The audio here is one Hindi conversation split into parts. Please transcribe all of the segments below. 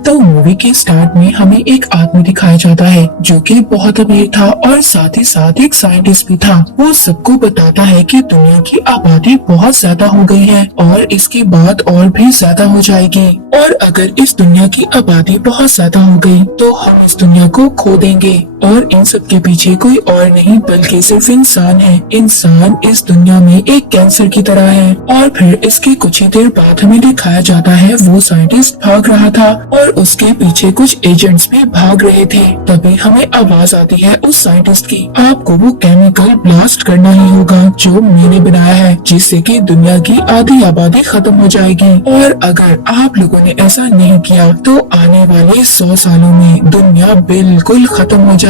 तो मूवी के स्टार्ट में हमें एक आदमी दिखाया जाता है जो कि बहुत अमीर था और साथ ही साथ एक साइंटिस्ट भी था। वो सबको बताता है कि दुनिया की आबादी बहुत ज्यादा हो गई है और इसके बाद और भी ज्यादा हो जाएगी, और अगर इस दुनिया की आबादी बहुत ज्यादा हो गई तो हम इस दुनिया को खो देंगे। और इन सब के पीछे कोई और नहीं बल्कि सिर्फ इंसान है। इंसान इस दुनिया में एक कैंसर की तरह है। और फिर इसके कुछ ही देर बाद हमें दिखाया जाता है वो साइंटिस्ट भाग रहा था और उसके पीछे कुछ एजेंट्स भी भाग रहे थे। तभी हमें आवाज आती है उस साइंटिस्ट की, आपको वो केमिकल ब्लास्ट करना ही होगा जो मैंने बनाया है, जिससे कि दुनिया की आधी आबादी खत्म हो जाएगी। और अगर आप लोगों ने ऐसा नहीं किया तो आने वाले 100 सालों में दुनिया बिल्कुल खत्म हो जाएगी।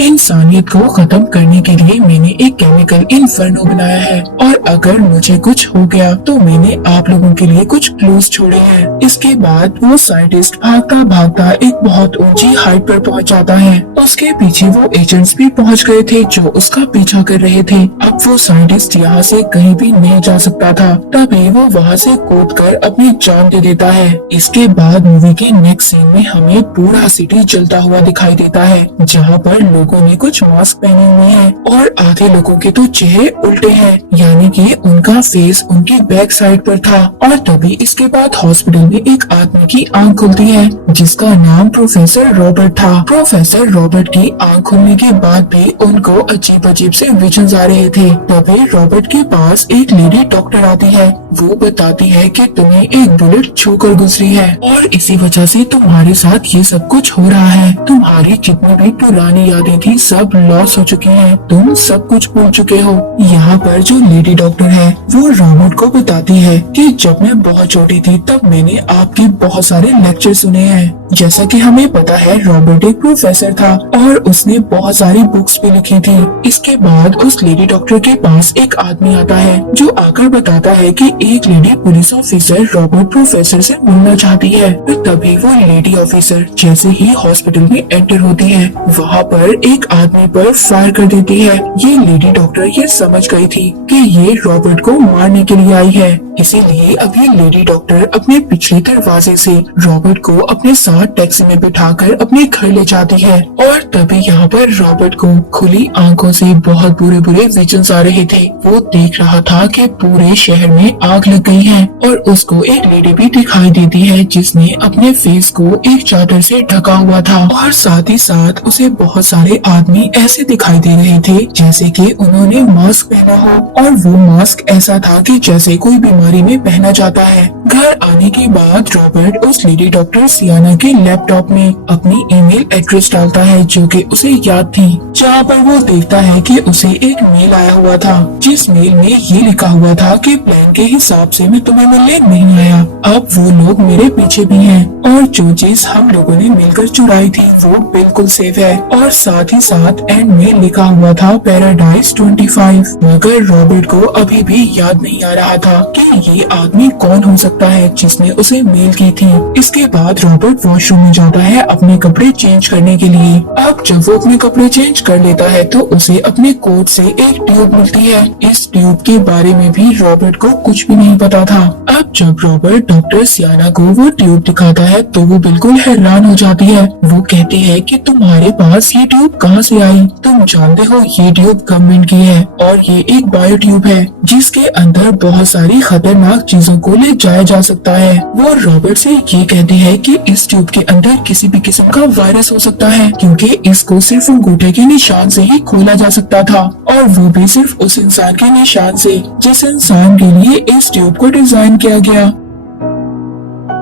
इंसानियत को खत्म करने के लिए मैंने एक केमिकल इन्फर्नो बनाया है, और अगर मुझे कुछ हो गया तो मैंने आप लोगों के लिए कुछ क्लूज छोड़े हैं। इसके बाद वो साइंटिस्ट भागता भागता एक बहुत ऊंची हाइट पर पहुंच जाता है। उसके पीछे वो एजेंट्स भी पहुंच गए थे जो उसका पीछा कर रहे थे। अब वो साइंटिस्ट यहाँ से कहीं भी नहीं जा सकता था, तभी वो वहाँ से कूदकर अपनी जान दे देता है। इसके बाद मूवी के नेक्स्ट सीन में हमें पूरा सिटी जलता हुआ दिखाई देता है, जहाँ पर लोगों ने कुछ मास्क पहने हुए हैं और आधे लोगों के तो चेहरे उल्टे हैं, यानी कि उनका फेस उनकी बैक साइड पर था। और तभी इसके बाद हॉस्पिटल में एक आदमी की आंख खुलती है जिसका नाम प्रोफेसर रॉबर्ट था। प्रोफेसर रॉबर्ट की आंख खुलने के बाद भी उनको अजीब अजीब से विजन्स आ रहे थे। तभी रॉबर्ट के पास एक लेडी डॉक्टर आती है। वो बताती है कि तुम्हें एक बुलेट छूकर गुजरी है और इसी वजह से तुम्हारे साथ ये सब कुछ हो रहा है। तुम्हारी जितनी भी पुरानी यादें थी सब लॉस हो चुकी हैं, तुम सब कुछ भूल चुके हो। यहाँ पर जो लेडी डॉक्टर है वो रॉबर्ट को बताती है कि जब मैं बहुत छोटी थी तब मैंने आपके बहुत सारे लेक्चर सुने हैं। जैसा कि हमें पता है रॉबर्ट एक प्रोफेसर था और उसने बहुत सारी बुक्स भी लिखी थी। इसके बाद उस लेडी डॉक्टर के पास एक आदमी आता है जो आकर बताता है कि एक lady police officer Robert professor से मिलना चाहती है। तभी वो लेडी ऑफिसर जैसे ही हॉस्पिटल में एंटर होती है वहाँ पर एक आदमी पर फायर कर देती है। ये लेडी डॉक्टर ये समझ गई थी कि ये रॉबर्ट को मारने के लिए आई है, इसीलिए अब ये लेडी डॉक्टर अपने पिछले दरवाजे से रॉबर्ट को अपने साथ टैक्सी में बिठाकर अपने घर ले जाती है। और तभी यहाँ पर रॉबर्ट को खुली आंखों से बहुत बुरे बुरे विजन्स आ रहे थे। वो देख रहा था कि पूरे शहर में आग लग गई है और उसको एक लेडी भी दिखाई देती है जिसने अपने फेस को एक चादर से ढका हुआ था, और साथ ही साथ उसे बहुत सारे आदमी ऐसे दिखाई दे रहे थे जैसे कि उन्होंने मास्क पहना हो, और वो मास्क ऐसा था कि जैसे कोई बीमारी में पहना जाता है। घर आने के बाद रॉबर्ट उस लेडी डॉक्टर सियाना के लैपटॉप में अपनी ईमेल एड्रेस डालता है जो कि उसे याद थी, जहाँ पर वो देखता है कि उसे एक मेल आया हुआ था जिस मेल में ये लिखा हुआ था कि प्लान के हिसाब से मैं तुम्हें मिलने नहीं आया, अब वो लोग मेरे पीछे भी हैं और जो चीज हम लोगों ने मिलकर चुराई थी वो बिल्कुल सेफ है। और साथ ही साथ एंड में लिखा हुआ था पैराडाइज 25। मगर रॉबर्ट को अभी भी याद नहीं आ रहा था कि ये आदमी कौन हो सकता है जिसने उसे मेल की थी। इसके बाद रॉबर्ट वॉशरूम में जाता है अपने कपड़े चेंज करने के लिए। अब जब वो अपने कपड़े चेंज कर लेता है तो उसे अपने कोट से एक ट्यूब मिलती है। इस ट्यूब के बारे में भी रॉबर्ट को कुछ भी नहीं पता था। अब जब रॉबर्ट डॉक्टर सियाना को वो ट्यूब दिखाता है तो वो बिल्कुल हैरान हो जाती है। वो कहती है कि तुम्हारे पास ये ट्यूब कहाँ से आई? तुम जानते हो ये ट्यूब गवर्नमेंट की है और ये एक बायो ट्यूब है जिसके अंदर बहुत सारी खतरनाक चीजों को ले जाया जा सकता है। वो रॉबर्ट से ये कहती है कि इस ट्यूब के अंदर किसी भी किस्म का वायरस हो सकता है क्योंकि इसको सिर्फ अंगूठे के निशान से ही खोला जा सकता था, और वो भी सिर्फ उस इंसान के निशान से जिस इंसान के लिए इस ट्यूब को डिजाइन किया गया।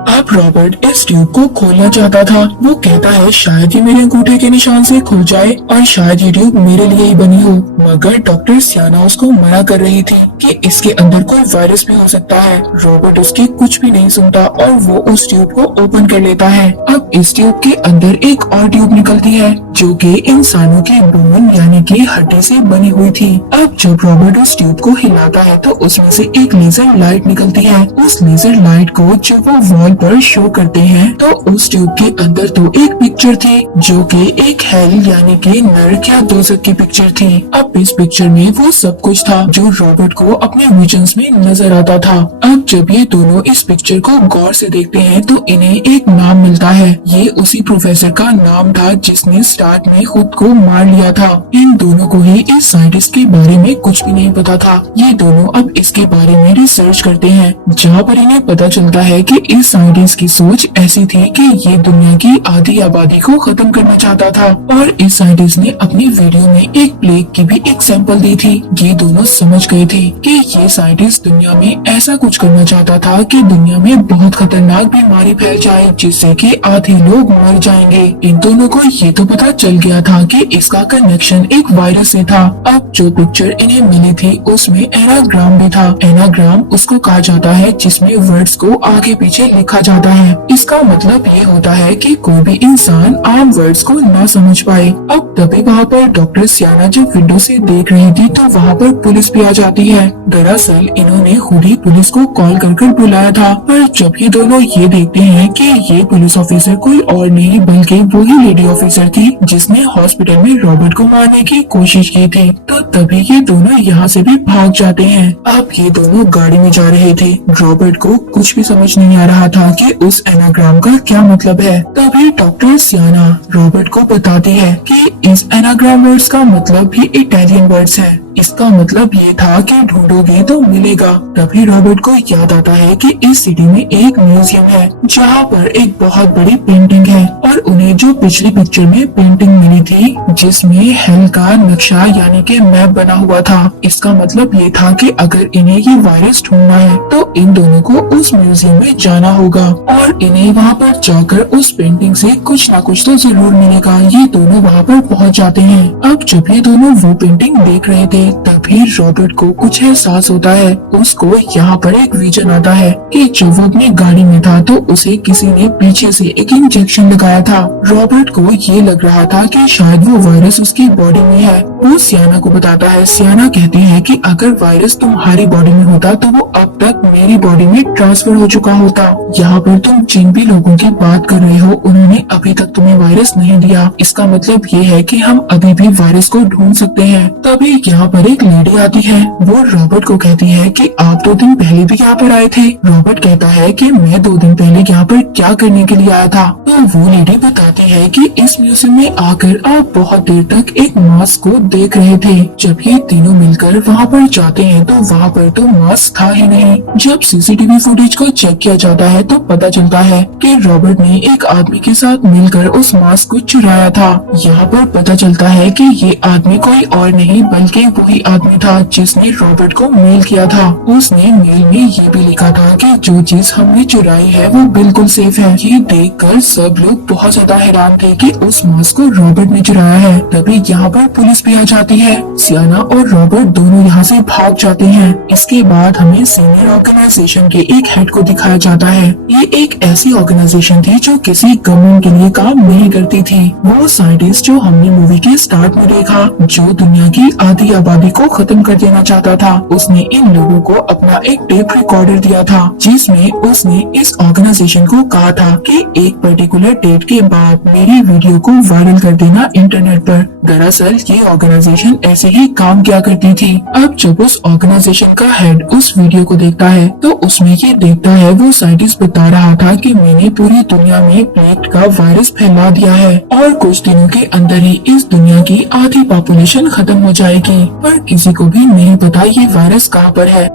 अब रॉबर्ट इस ट्यूब को खोलना चाहता था। वो कहता है शायद ये मेरे अंगूठे के निशान से खुल जाए और शायद ये ट्यूब मेरे लिए ही बनी हो, मगर डॉक्टर सियाना उसको मना कर रही थी कि इसके अंदर कोई वायरस भी हो सकता है। रॉबर्ट उसकी कुछ भी नहीं सुनता और वो उस ट्यूब को ओपन कर लेता है। अब इस ट्यूब के अंदर एक और ट्यूब निकलती है जो कि इंसानों के बोन यानी कि हड्डी से बनी हुई थी। अब जब रॉबर्ट उस ट्यूब को हिलाता है तो उसमें से एक लेजर लाइट निकलती है। उस लेजर लाइट को जब वो वॉल पर शो करते हैं तो उस ट्यूब के अंदर तो एक पिक्चर थी जो कि एक हेल यानी कि नरक या दोजख की पिक्चर थी। अब इस पिक्चर में वो सब कुछ था जो रॉबर्ट को अपने विजन्स में नजर आता था। अब जब ये दोनों इस पिक्चर को गौर से देखते हैं तो इन्हें एक नाम मिलता है ये उसी प्रोफेसर का नाम था जिसने स्टार्ट में खुद को मार लिया था। इन दोनों को ही इस साइंटिस्ट के बारे में कुछ भी नहीं पता था। ये दोनों अब इसके बारे में रिसर्च करते हैं, जहाँ पर इन्हें पता चलता है कि इस साइंटिस्ट की सोच ऐसी थी कि ये दुनिया की आधी आबादी को खत्म करना चाहता था। और इस साइंटिस्ट ने अपनी वीडियो में एक प्लेग की भी एग्जाम्पल दी थी। ये दोनों समझ गए थे कि ये साइंटिस्ट दुनिया में ऐसा कुछ करना चाहता था कि दुनिया में बहुत खतरनाक बीमारी फैल जाए जिससे कि आधे लोग मर जाएंगे। इन दोनों को ये तो पता चल गया था कि इसका कनेक्शन एक वायरस से था। अब जो पिक्चर इन्हें मिली थी उसमें एनाग्राम भी था। एनाग्राम उसको कहा जाता है जिसमें वर्ड्स को आगे पीछे लिखा जाता है। इसका मतलब ये होता है कि कोई भी इंसान आम वर्ड्स को ना समझ पाए। अब तभी वहाँ पर डॉक्टर सियाना जब विंडो से देख रही थी तो वहाँ पर पुलिस भी आ जाती है। दरअसल इन्होंने खुद ही पुलिस को कॉल कर बुलाया था, पर जब ये दोनों ये देखते हैं कि ये पुलिस ऑफिसर कोई और नहीं बल्कि वही लेडी ऑफिसर थी जिसने हॉस्पिटल में रॉबर्ट को मारने की कोशिश की थी, तो तभी ये दोनों यहाँ से भी भाग जाते हैं। अब ये दोनों गाड़ी में जा रहे थे। रॉबर्ट को कुछ भी समझ नहीं आ रहा था कि उस एनाग्राम का क्या मतलब है। तभी डॉक्टर सियाना रॉबर्ट को बताती है कि इस एनाग्राम वर्ड्स का मतलब भी इटालियन वर्ड्स है। इसका मतलब ये था कि ढूंढोगे तो मिलेगा। तभी रॉबर्ट को याद आता है कि इस सिटी में एक म्यूजियम है जहाँ पर एक बहुत बड़ी पेंटिंग है और उन्हें जो पिछली पिक्चर में पेंटिंग मिली थी जिसमें हेल का नक्शा यानी कि मैप बना हुआ था। इसका मतलब ये था कि अगर इन्हें ये वायरस ढूंढना है तो इन दोनों को उस म्यूजियम में जाना होगा और इन्हें वहाँ पर जाकर उस पेंटिंग से कुछ न कुछ तो जरूर मिलेगा। ये दोनों वहाँ पर पहुँच जाते हैं। अब जब ये दोनों वो पेंटिंग देख रहे थे तभी रॉबर्ट को कुछ एहसास होता है। उसको यहाँ पर एक विजन आता है कि जब वो अपनी गाड़ी में था तो उसे किसी ने पीछे से एक इंजेक्शन लगाया था। रॉबर्ट को ये लग रहा था कि शायद वो वायरस उसकी बॉडी में है। वो सियाना को बताता है। सियाना कहती है कि अगर वायरस तुम्हारी बॉडी में होता तो वो अब तक मेरी बॉडी में ट्रांसफर हो चुका होता। यहाँ पर तुम जिन भी लोगों की बात कर रहे हो उन्होंने अभी तक तुम्हें वायरस नहीं दिया। इसका मतलब ये है कि हम अभी भी वायरस को ढूंढ सकते हैं। तभी यहाँ पर एक लेडी आती है। वो रॉबर्ट को कहती है कि आप 2 दिन पहले भी यहाँ पर आए थे। रॉबर्ट कहता है कि मैं 2 दिन पहले यहाँ पर क्या करने के लिए आया था। तो वो लेडी बताती है कि इस म्यूजियम में आकर आप बहुत देर तक एक मास्क को देख रहे थे। जब ये तीनों मिलकर वहाँ पर जाते हैं तो वहाँ पर तो मास्क था ही नहीं। जब सीसीटीवी फुटेज को चेक किया जाता है तो पता चलता है कि रॉबर्ट ने एक आदमी के साथ मिलकर उस मास्क को चुराया था। यहाँ पर पता चलता है कि ये आदमी कोई और नहीं बल्कि वही आदमी था जिसने रॉबर्ट को मेल किया था। उसने मेल में ये भी लिखा था कि जो चीज हमने चुराई है वो बिल्कुल सेफ है। ये देखकर सब लोग बहुत ज्यादा हैरान थे कि उस मास्क को रॉबर्ट ने चुराया है। तभी यहाँ पर पुलिस भी आ जाती है। सियाना और रॉबर्ट दोनों यहाँ से भाग जाते हैं। इसके बाद हमें सीनियर ऑर्गेनाइजेशन के एक हेड को दिखाया जाता है। ये एक ऐसी ऑर्गेनाइजेशन थी जो किसी गवर्नमेंट के लिए काम नहीं करती थी। वो साइंटिस्ट जो हमने मूवी के स्टार्ट में देखा जो दुनिया की आधी आबादी को खत्म कर देना चाहता था, उसने इन लोगों को अपना एक टेप रिकॉर्डर दिया था जिसमें उसने इस ऑर्गेनाइजेशन को कहा था कि एक पर्टिकुलर डेट के बाद मेरी वीडियो को वायरल कर देना इंटरनेट पर। दरअसल ये ऑर्गेनाइजेशन ऐसे ही काम किया करती थी। अब जब उस ऑर्गेनाइजेशन का हेड उस वीडियो को देखता है तो उसमें ये देखता है वो साइंटिस्ट बता रहा था कि मैंने पूरी दुनिया में प्लेग का वायरस फैला दिया है और कुछ दिनों के अंदर ही इस दुनिया की आधी पॉपुलेशन खत्म हो जाएगी, पर किसी को भी नहीं पता ये वायरस कहाँ पर है।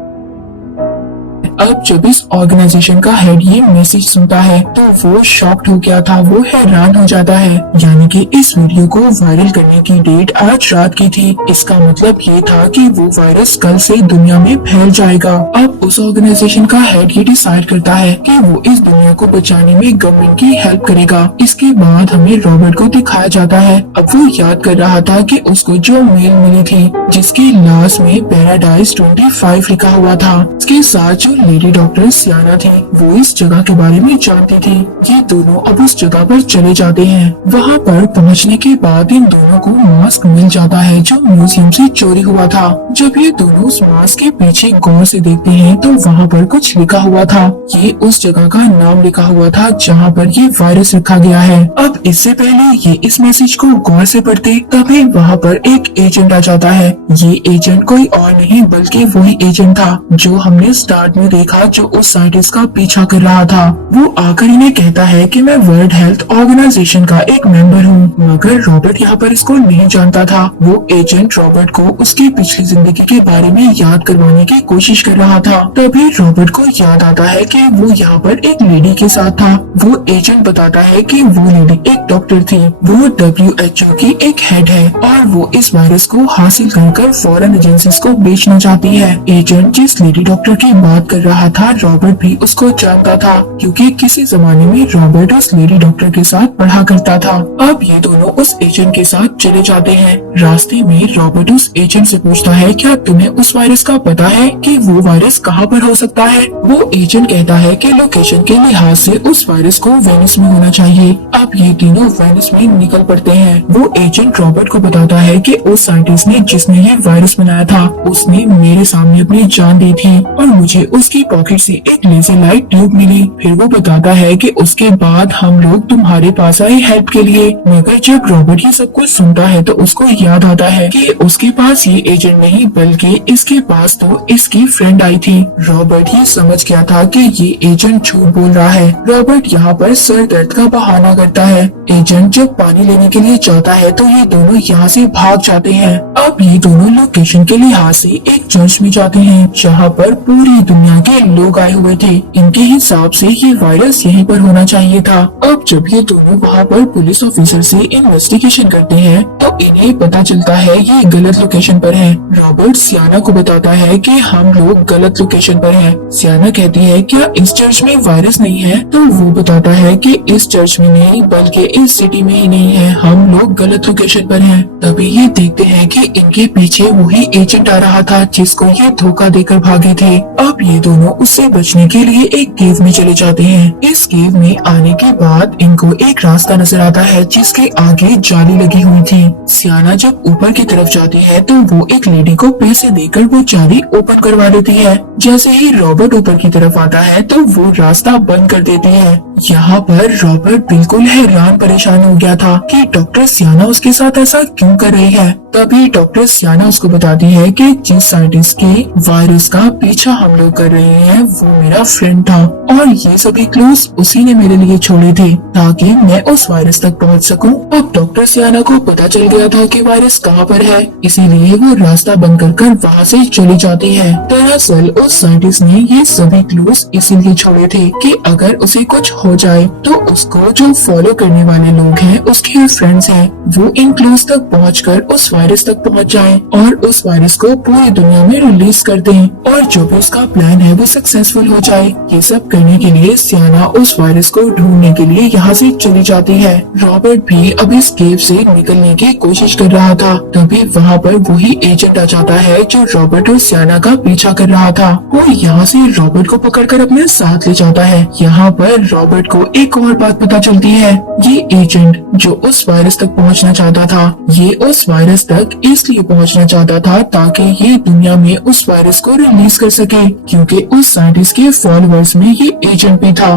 अब जब इस ऑर्गेनाइजेशन का हेड ये मैसेज सुनता है तो वो शॉक्ड हो गया था। वो हैरान हो जाता है, यानी कि इस वीडियो को वायरल करने की डेट आज रात की थी। इसका मतलब ये था कि वो वायरस कल से दुनिया में फैल जाएगा। अब उस ऑर्गेनाइजेशन का हेड ये डिसाइड करता है कि वो इस दुनिया को बचाने में गवर्नमेंट की हेल्प करेगा। इसके बाद हमें रॉबर्ट को दिखाया जाता है। अब वो याद कर रहा था कि उसको जो मेल मिली थी जिसके लास्ट में पैराडाइज 25 लिखा हुआ था। इसके साथ जो लेडी डॉक्टर सियाना थी वो इस जगह के बारे में जानती थी। ये दोनों अब उस जगह पर चले जाते हैं। वहाँ पर पहुँचने के बाद इन दोनों को मास्क मिल जाता है जो म्यूजियम से चोरी हुआ था। जब ये दोनों उस मास्क के पीछे गौर से देखते हैं तो वहाँ पर कुछ लिखा हुआ था। ये उस जगह का नाम लिखा हुआ था जहाँ पर ये वायरस रखा गया है। अब इससे पहले ये इस मैसेज को गौर से पढ़ते तभी वहाँ पर एक एजेंट आ जाता है। ये एजेंट कोई और नहीं बल्कि वही एजेंट था जो हमने स्टार्ट में देखा जो उस साइंटिस्ट का पीछा कर रहा था। वो आकर इन्हें कहता है कि मैं वर्ल्ड हेल्थ ऑर्गेनाइजेशन का एक मेंबर हूँ, मगर रॉबर्ट यहाँ पर इसको नहीं जानता था। वो एजेंट रॉबर्ट को उसकी पिछली जिंदगी के बारे में याद करवाने की कोशिश कर रहा था। तभी रॉबर्ट को याद आता है कि वो यहाँ पर एक लेडी के साथ था। वो एजेंट बताता है कि वो लेडी एक डॉक्टर थी। वो WHO की एक हेड है और वो इस वायरस को हासिल कर फॉरेन एजेंसीज को बेचना चाहती है। एजेंट जिस लेडी डॉक्टर की बात कर रहा था रॉबर्ट भी उसको जानता था, क्योंकि किसी जमाने में रॉबर्ट उस लेडी डॉक्टर के साथ पढ़ा करता था। अब ये दोनों उस एजेंट के साथ चले जाते हैं। रास्ते में रॉबर्ट उस एजेंट से पूछता है क्या तुम्हें उस वायरस का पता है कि वो वायरस कहाँ पर हो सकता है। वो एजेंट कहता है कि लोकेशन के लिहाज से उस वायरस को वेनिस में होना चाहिए। अब ये तीनों वेनिस में निकल पड़ते हैं। वो एजेंट रॉबर्ट को बताता है कि उस साइंटिस्ट ने जिसने ये वायरस बनाया था उसने मेरे सामने अपनी जान दी थी और मुझे उसकी पॉकेट से एक लेजर लाइट ट्यूब मिली। फिर वो बताता है कि उसके बाद हम लोग तुम्हारे पास आए हेल्प के लिए। मगर जब रॉबर्ट ये सब कुछ सुनता है तो उसको याद आता है कि उसके पास ये एजेंट नहीं बल्कि इसके पास तो इसकी फ्रेंड आई थी। रॉबर्ट ये समझ गया था कि ये एजेंट झूठ बोल रहा है। रॉबर्ट यहाँ पर सर दर्द का बहाना करता है। एजेंट जब पानी लेने के लिए जाता है तो ये दोनों यहाँ से भाग जाते हैं। अब ये दोनों लोकेशन के लिहाज से एक चर्च में जाते हैं जहाँ पर पूरी दुनिया के लोग आए हुए थे। इनके हिसाब से ये वायरस यहीं पर होना चाहिए था। अब जब ये दोनों वहाँ पर पुलिस ऑफिसर से इन्वेस्टिगेशन करते हैं तो इन्हें पता चलता है ये गलत लोकेशन पर है। रॉबर्ट सियाना को बताता है कि हम लोग गलत लोकेशन पर हैं। सियाना कहती है क्या इस चर्च में वायरस नहीं है, तो वो बताता है कि इस चर्च में नहीं बल्कि इस सिटी में ही नहीं है, हम लोग गलत लोकेशन पर हैं। तभी ये देखते हैं कि इनके पीछे वही एजेंट आ रहा था जिसको ये धोखा देकर भागे थे। अब ये दोनों उससे बचने के लिए एक केव में चले जाते हैं। इस केव में आने के बाद इनको एक रास्ता नजर आता है जिसके आगे जाली लगी हुई थी। सियाना जब ऊपर की तरफ जाती है तो वो एक लेडी को पैसे देकर वो जाली ओपन करवा लेती है। जैसे ही रॉबर्ट ऊपर की तरफ आता है तो वो रास्ता बंद कर देती है। यहाँ पर रॉबर्ट बिल्कुल हैरान परेशान हो गया था कि डॉक्टर सियाना उसके साथ ऐसा क्यों कर रही है। तभी डॉक्टर सियाना उसको बताती है कि जिस साइंटिस्ट के वायरस का पीछा हम लोग कर रहे हैं वो मेरा फ्रेंड था और ये सभी क्लूज उसी ने मेरे लिए छोड़े थे ताकि मैं उस वायरस तक पहुंच सकूं। अब डॉक्टर सियाना को पता चल गया था कि वायरस कहाँ पर है, इसीलिए वो रास्ता बंद कर वहाँ से चली जाती है। दरअसल उस साइंटिस्ट ने ये सभी क्लूज इसीलिए छोड़े थे कि अगर उसे कुछ हो जाए तो उसको जो फॉलो करने वाले लोग हैं उसके फ्रेंड्स हैं वो इन क्लूज तक पहुंचकर उस वायरस तक पहुंच जाएं और उस वायरस को पूरी दुनिया में रिलीज कर दें और जो भी उसका प्लान है वो सक्सेसफुल हो जाए। ये सब करने के लिए सियाना उस वायरस को ढूंढने के लिए यहाँ से चली जाती है। रॉबर्ट भी अब इस केव से निकलने की कोशिश कर रहा था। तभी वहाँ पर वही एजेंट आ जाता है जो रॉबर्ट और सियाना का पीछा कर रहा था। वो यहाँ से रॉबर्ट को पकड़कर अपने साथ ले जाता है। यहाँ पर रॉबर्ट को एक और बात पता चलती है, ये एजेंट जो उस वायरस तक पहुँचना चाहता था ये उस वायरस तक इसलिए पहुँचना चाहता था ताकि ये दुनिया में उस वायरस को रिलीज कर सके, क्योंकि उस साइंटिस्ट के फॉलोअर्स में ये एजेंट भी था।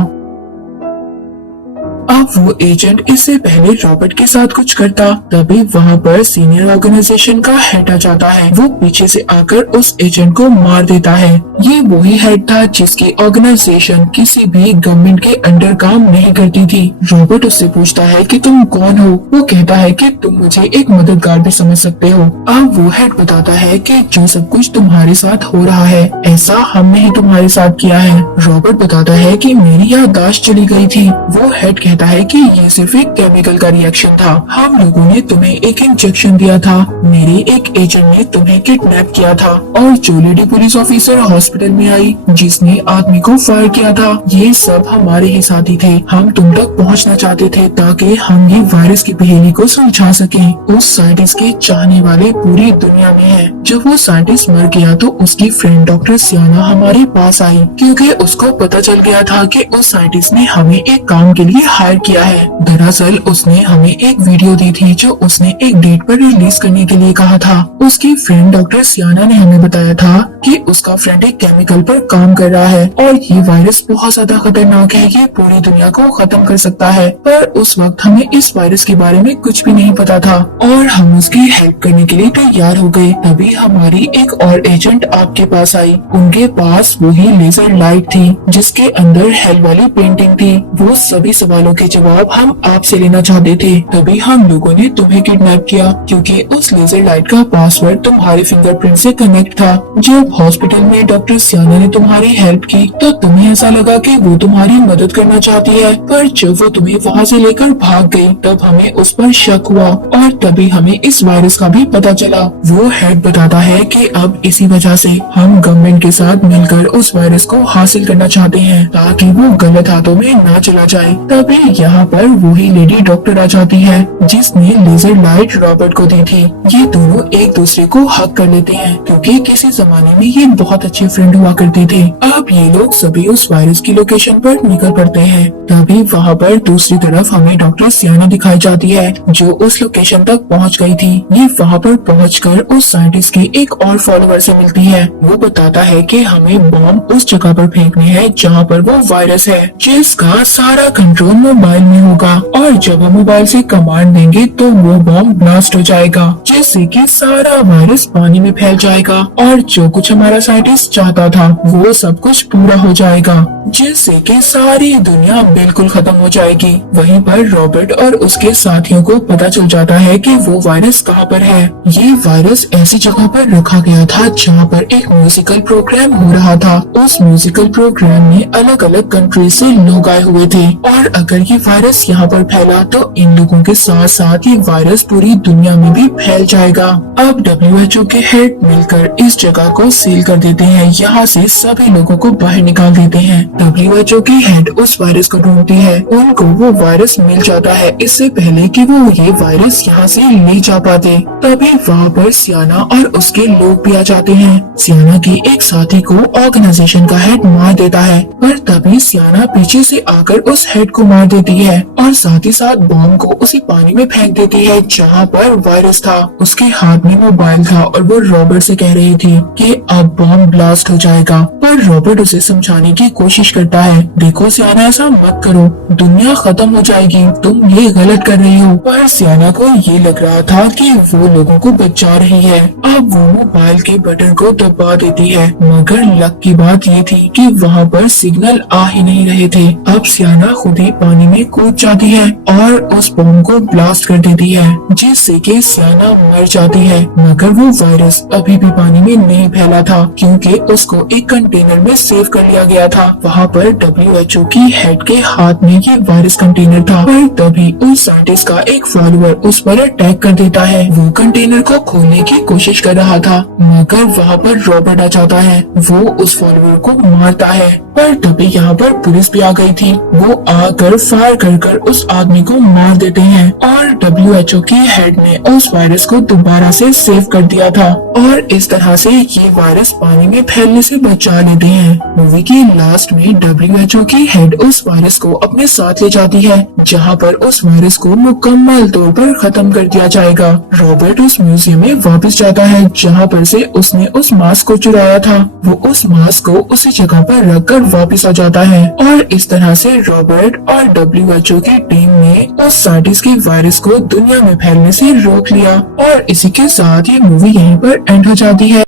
अब वो एजेंट इससे पहले रॉबर्ट के साथ कुछ करता तभी वहाँ पर सीनियर ऑर्गेनाइजेशन का हेड आ जाता है। वो पीछे से आकर उस एजेंट को मार देता है। ये वही हेड था जिसकी ऑर्गेनाइजेशन किसी भी गवर्नमेंट के अंडर काम नहीं करती थी। रॉबर्ट उससे पूछता है कि तुम कौन हो। वो कहता है कि तुम मुझे एक मददगार भी समझ सकते हो। अब वो हेड बताता है कि जो सब कुछ तुम्हारे साथ हो रहा है ऐसा हमने ही तुम्हारे साथ किया है। रॉबर्ट बताता है कि मेरी याददाश्त चली गई थी। वो हेड कहता है कि ये सिर्फ एक केमिकल का रिएक्शन था, हम लोगों ने तुम्हें एक इंजेक्शन दिया था, मेरे एक एजेंट ने तुम्हें किडनैप किया था और जो लेडी पुलिस ऑफिसर हॉस्पिटल में आई जिसने आदमी को फायर किया था ये सब हमारे ही साथी थे। हम तुम तक पहुंचना चाहते थे ताकि हम ये वायरस की पहेली को सुलझा सकें। उस साइंटिस्ट के चाहने वाले पूरी दुनिया में हैं। जब वो साइंटिस्ट मर गया तो उसकी फ्रेंड डॉक्टर सियाना हमारे पास आई क्योंकि उसको पता चल गया था कि उस साइंटिस्ट ने हमें एक काम के लिए हायर हायर किया है। दरअसल उसने हमें एक वीडियो दी थी जो उसने एक डेट पर रिलीज करने के लिए कहा था। उसकी फ्रेंड डॉक्टर सियाना ने हमें बताया था कि उसका फ्रेंड एक केमिकल पर काम कर रहा है और ये वायरस बहुत ज्यादा खतरनाक है, ये पूरी दुनिया को खत्म कर सकता है। पर उस वक्त हमें इस वायरस के बारे में कुछ भी नहीं पता था और हम उसकी हेल्प करने के लिए तैयार हो गए। तभी हमारी एक और एजेंट आपके पास आई। उनके पास वही लेजर लाइट थी जिसके अंदर हेल वाली पेंटिंग थी। वो सभी सवालों के जवाब हम आपसे लेना चाहते थे। तभी हम लोगों ने तुम्हें किडनैप किया क्योंकि उस लेजर लाइट का पासवर्ड तुम्हारे फिंगरप्रिंट से कनेक्ट था। जब हॉस्पिटल में डॉक्टर सियाना ने तुम्हारी हेल्प की तो तुम्हें ऐसा लगा कि वो तुम्हारी मदद करना चाहती है, पर जब वो तुम्हें वहाँ से लेकर भाग गई तब हमें उस पर शक हुआ और तभी हमें इस वायरस का भी पता चला। वो हेड बताता है कि अब इसी वजह से हम गवर्नमेंट के साथ मिलकर उस वायरस को हासिल करना चाहते हैं ताकि वो गलत हाथों में ना चला जाए। तभी यहाँ पर वही लेडी डॉक्टर आ जाती है जिसने लेजर लाइट रॉबर्ट को दी थी। ये दोनों एक दूसरे को हक कर लेते हैं क्योंकि किसी जमाने में ये बहुत अच्छे फ्रेंड हुआ करते थे। अब ये लोग सभी उस वायरस की लोकेशन पर निकल पड़ते हैं। तभी वहाँ पर दूसरी तरफ हमें डॉक्टर सियाना दिखाई जाती है जो उस लोकेशन तक पहुँच गई थी। ये वहाँ पर पहुँचकर उस साइंटिस्ट की एक और फॉलोअर से मिलती है। वो बताता है कि हमें बॉम्ब उस जगह पर फेंकने हैं जहाँ पर वो वायरस है, जिसका सारा कंट्रोल मोबाइल में होगा और जब हम मोबाइल से कमांड देंगे तो वो बॉम्ब ब्लास्ट हो जाएगा जिससे कि सारा वायरस पानी में फैल जाएगा और जो कुछ हमारा साइंटिस्ट चाहता था वो सब कुछ पूरा हो जाएगा जिससे कि सारी दुनिया बिल्कुल खत्म हो जाएगी। वहीं पर रॉबर्ट और उसके साथियों को पता चल जाता है कि वो वायरस कहाँ पर है। ये वायरस ऐसी जगह पर रखा गया था जहाँ पर एक म्यूजिकल प्रोग्राम हो रहा था। उस म्यूजिकल प्रोग्राम में अलग अलग कंट्री से लोग आए हुए थे और अगर ये वायरस यहाँ पर फैला तो इन लोगों के साथ साथ ये वायरस पूरी दुनिया में भी फैल जाएगा। अब WHO के हेड मिलकर इस जगह को सील कर देते हैं, यहाँ से सभी लोगों को बाहर निकाल देते हैं। WHO की हेड उस वायरस को ढूंढती है, उनको वो वायरस मिल जाता है इससे पहले कि वो ये वायरस यहाँ से ले जा पाते। तभी वहाँ पर सियाना और उसके लोग भी आ जाते हैं। सियाना की एक साथी को ऑर्गेनाइजेशन का हेड मार देता है, पर तभी सियाना पीछे से आकर उस हेड को मार देती है और साथ ही साथ बॉम्ब को उसी पानी में फेंक देती है जहाँ पर वायरस था। उसके हाथ में मोबाइल था और वो रॉबर्ट से कह रही थी कि अब बॉम्ब ब्लास्ट हो जाएगा, पर रॉबर्ट उसे समझाने की कोशिश करता है, देखो सियाना ऐसा मत करो, दुनिया खत्म हो जाएगी, तुम ये गलत कर रही हो। पर सियाना को ये लग रहा था कि वो लोगों को बचा रही है। अब वो मोबाइल के बटन को दबा देती है, मगर लक की बात ये थी कि वहाँ पर सिग्नल आ ही नहीं रहे थे। अब सियाना खुद ही पानी में कूद जाती है और उस बॉम्ब को ब्लास्ट कर देती है जिससे कि सियाना मर जाती है, मगर वो वायरस अभी भी पानी में नहीं फैला था क्योंकि उसको एक कंटेनर में सेव कर लिया गया था। वहाँ पर WHO की हेड के हाथ में ये वायरस कंटेनर था, पर तभी उस साइंटिस्ट का एक फॉलोअर उस पर अटैक कर देता है। वो कंटेनर को खोलने की कोशिश कर रहा था, मगर वहाँ पर रॉबर्ट आ जाता है। वो उस फॉलोअर को मारता है, पर तभी यहाँ पर पुलिस भी आ गई थी। वो आकर फायर कर उस आदमी को मार देते हैं और WHO की हेड ने उस वायरस को दोबारा से सेव कर दिया था और इस तरह से ये वायरस पानी में फैलने से बचा लेते हैं। मूवी के लास्ट में WHO की हेड उस वायरस को अपने साथ ले जाती है जहाँ पर उस वायरस को मुकम्मल तौर पर खत्म कर दिया जाएगा। रॉबर्ट उस म्यूजियम में वापस जाता है जहाँ पर से उसने उस मास्क को चुराया था। वो उस मास्क को उसी जगह पर रखकर वापस आ जाता है और इस तरह से रॉबर्ट और WHO की टीम ने उस साइंटिस्ट के वायरस को दुनिया में फैलने से रोक लिया और इसी के साथ ये मूवी यहीं पर एंड हो जाती है।